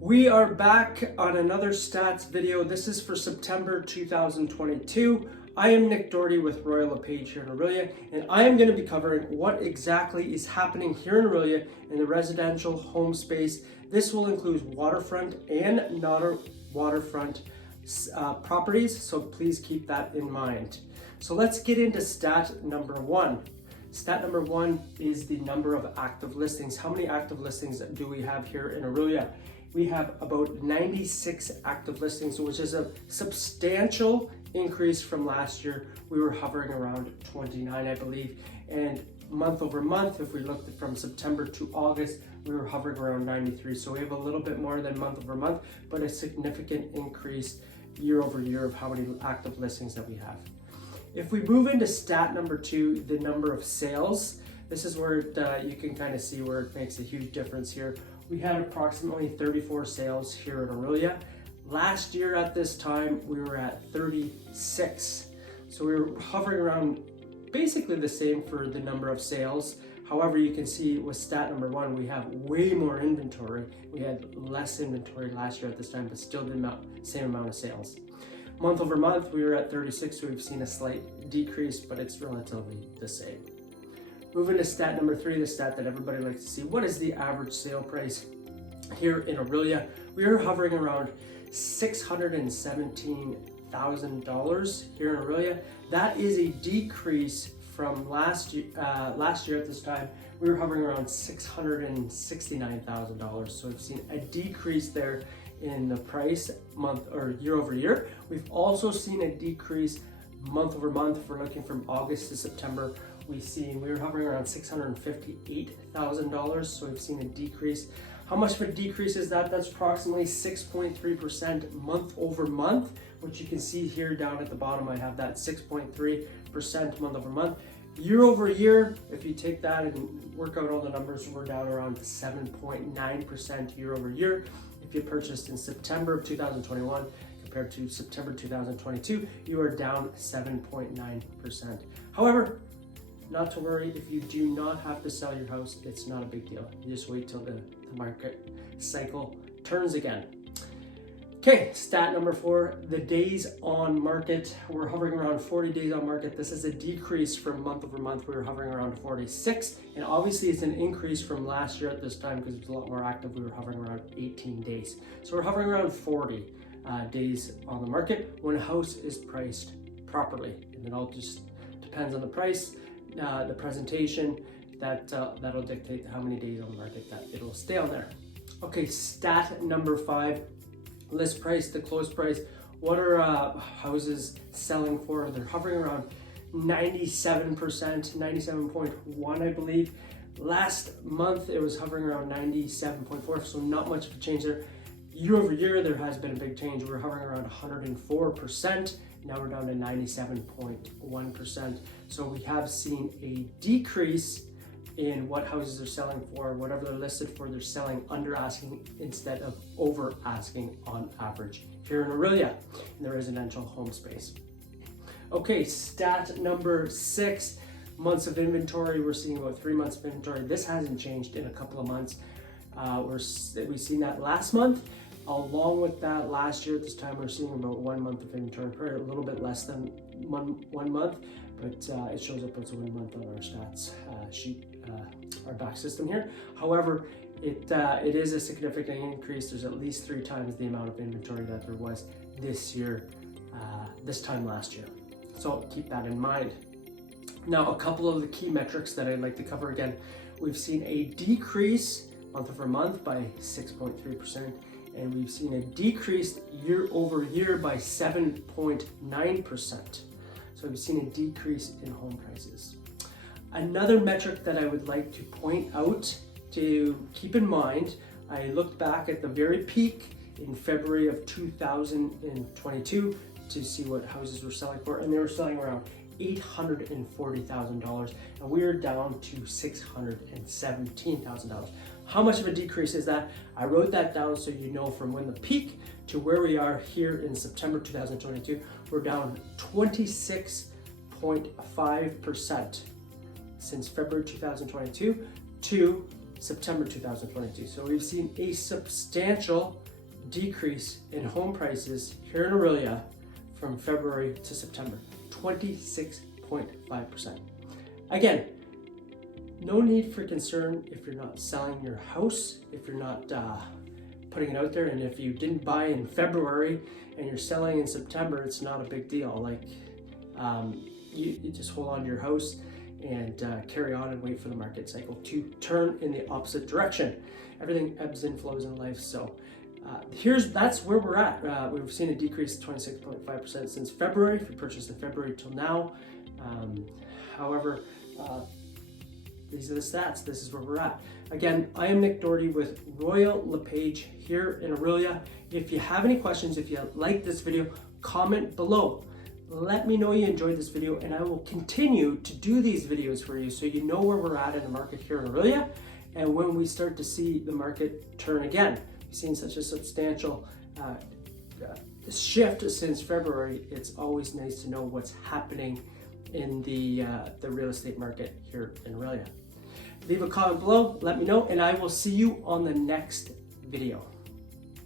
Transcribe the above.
We are back on another stats video. This is for September 2022. I am Nick Doherty with Royal LePage here in Orillia, and I am going to be covering what exactly is happening here in Orillia in the residential home space. This will include waterfront and non-waterfront properties, so please keep that in mind. So let's get into stat number one. Stat number one is the number of active listings. How many active listings do we have here in Orillia? We have about 96 active listings, which is a substantial increase from last year. We were hovering around 29, I believe. And month over month, if we looked from September to August, we were hovering around 93. So we have a little bit more than month over month, but a significant increase year over year of how many active listings that we have. If we move into stat number two, the number of sales, this is where you can kind of see where it makes a huge difference here. We had approximately 34 sales here in Orillia. Last year at this time, we were at 36. So we were hovering around basically the same for the number of sales. However, you can see with stat number one, we have way more inventory. We had less inventory last year at this time, but still the same amount of sales. Month over month, we were at 36, so we've seen a slight decrease, but it's relatively the same. Moving to stat number three, the stat that everybody likes to see. What is the average sale price here in Orillia? We are hovering around $617,000 here in Orillia. That is a decrease from last year. Last year at this time, we were hovering around $669,000. So we've seen a decrease there in the price month or year over year. We've also seen a decrease month over month. If we're looking from August to September, we were hovering around $658,000. So we've seen a decrease. How much of a decrease is that? That's approximately 6.3% month over month, which you can see here down at the bottom. I have that 6.3% month over month. Year over year, if you take that and work out all the numbers, we're down around 7.9% year over year. If you purchased in September of 2021 compared to September 2022, you are down 7.9%. However, not to worry, if you do not have to sell your house, it's not a big deal. You just wait till the market cycle turns again. Okay, stat number four, the days on market. We're hovering around 40 days on market. This is a decrease from month over month. We were hovering around 46, and obviously it's an increase from last year at this time because it's a lot more active. We were hovering around 18 days. So we're hovering around 40 days on the market when a house is priced properly. And it all just depends on the price, the presentation, that'll dictate how many days on the market that it'll stay on there. Okay, stat number five, list price to close price. What are houses selling for? They're hovering around 97%, 97.1, I believe. Last month it was hovering around 97.4, so not much of a change there. Year over year, there has been a big change. We're hovering around 104%. Now we're down to 97.1%. So we have seen a decrease in what houses are selling for. Whatever they're listed for, they're selling under asking instead of over asking on average here in Orillia in the residential home space. Okay, stat number six, months of inventory. We're seeing about 3 months of inventory. This hasn't changed in a couple of months. We've seen that last month. Along with that, last year at this time, we're seeing about 1 month of inventory, probably a little bit less than one month, but it shows up as 1 month on our stats sheet, our back system here. However, it is a significant increase. There's at least 3 times the amount of inventory that there was this year, this time last year. So keep that in mind. Now, a couple of the key metrics that I'd like to cover again. We've seen a decrease month over month by 6.3%. And we've seen a decrease year over year by 7.9%. So we've seen a decrease in home prices. Another metric that I would like to point out to keep in mind, I looked back at the very peak in February of 2022 to see what houses were selling for, and they were selling around $840,000, and we are down to $617,000. How much of a decrease is that? I wrote that down so you know from when the peak to where we are here in September 2022, we're down 26.5% since February 2022 to September 2022. So we've seen a substantial decrease in home prices here in Orillia from February to September, 26.5%. Again, no need for concern if you're not selling your house, if you're not putting it out there, and if you didn't buy in February and you're selling in September, it's not a big deal. Like you just hold on to your house and carry on and wait for the market cycle to turn in the opposite direction. Everything ebbs and flows in life. So that's where we're at. We've seen a decrease of 26.5% since February, if you purchased in February till now. However, these are the stats. This is where we're at. Again, I am Nick Doherty with Royal LePage here in Orillia. If you have any questions, if you like this video, comment below. Let me know you enjoyed this video, and I will continue to do these videos for you so you know where we're at in the market here in Orillia and when we start to see the market turn again. We've seen such a substantial shift since February. It's always nice to know what's happening in the real estate market here in Orillia. Leave a comment below, let me know, and I will see you on the next video.